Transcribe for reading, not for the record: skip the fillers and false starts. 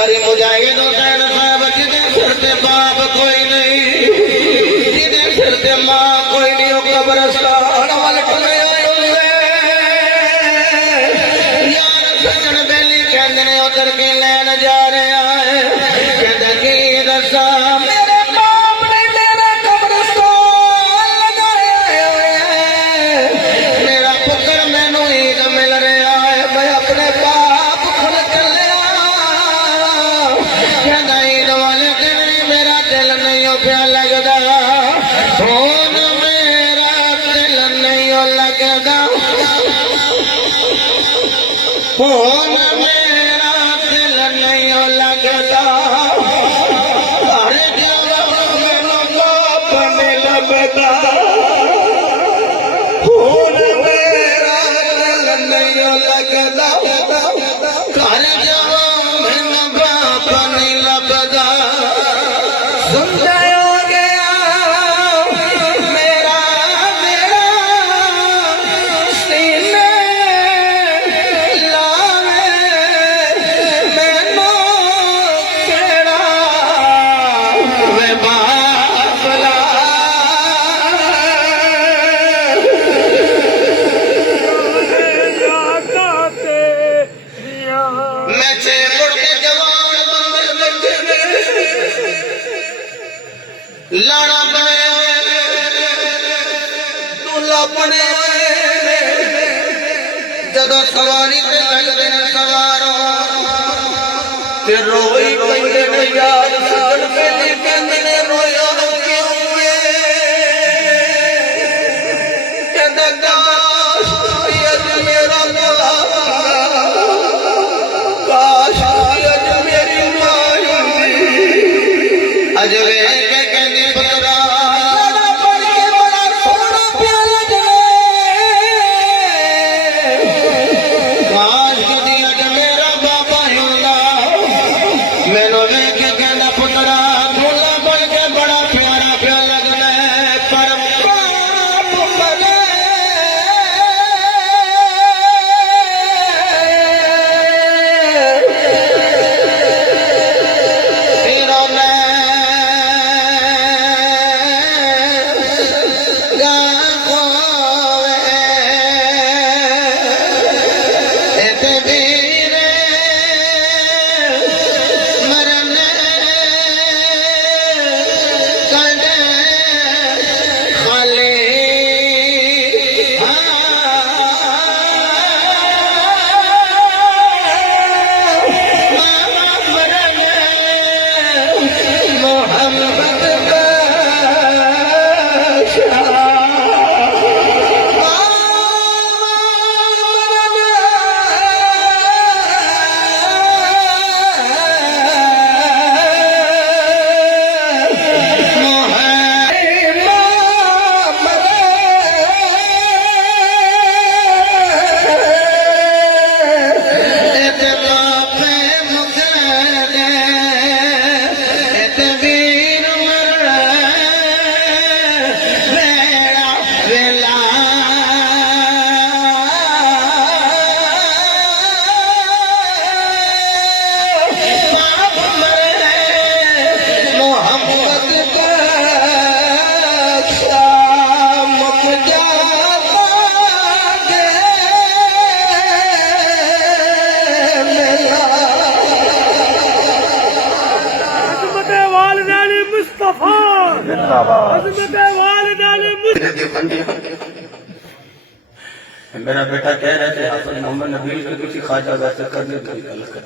सारी मुजाहिद हुसैन साहब जिदे सिर ते बाप कोई नहीं, जिदे सिर ते मां कोई नहीं, वो कब्रिस्तान वाल खड़े हुए यार सजन बेली कहंदे ने उतर के लैन जा रहे हैं। कहंदा की दसा मेरे बाप ने मेरा कब्रिस्तान लगाया है, मेरा पुत्र मैनू ईद मिल रहा है, मैं अपने बाप खुद चलिया। कहंदा ईद वाले दिन मेरा दिल नहीं प्या लगदा, हुण मेरा दिल नहीं लगदा, हुण मेरा दिल नहीं लगदा। हर जगह मैनू बाप नहीं लगदा, हुण मेरा दिल नहीं लगदा। हर जगह मैनू बाप नहीं लगदा। सुनता हो गया मेरा मेरा सीने लावे मैनू केड़ा वे बाप ला। मैं चे मुड़ के जवान बंदे बैठे ने, लाड़ा बने दूल्हा बने जदों सवारी पे लगदे ने सवार ते रोई पैंदे ने यार सजन बेली कहंदे ने रोया क्यों वे। कहंदा काश अज मेरा मोला, काश अज मेरी मां हुंदी। अज वे के कहंदी पुत्रा लाड़ा बन के बड़ा सोहना प्या लगदा, काश कदी अज मेरा बाबा हुंदा। मैनू वेख के कहंदा पुत्रा दूल्हा बन के बड़ा प्यारा प्या लगदा, पर बाप मरे तेरा मैं गा खोवे ते वीरे मरने कदे खाली मरने मोहम्मद मेरा बेटा कह रहे थे मोहम्मद नबी को किसी ख्वाजा वैसे करने की गल कर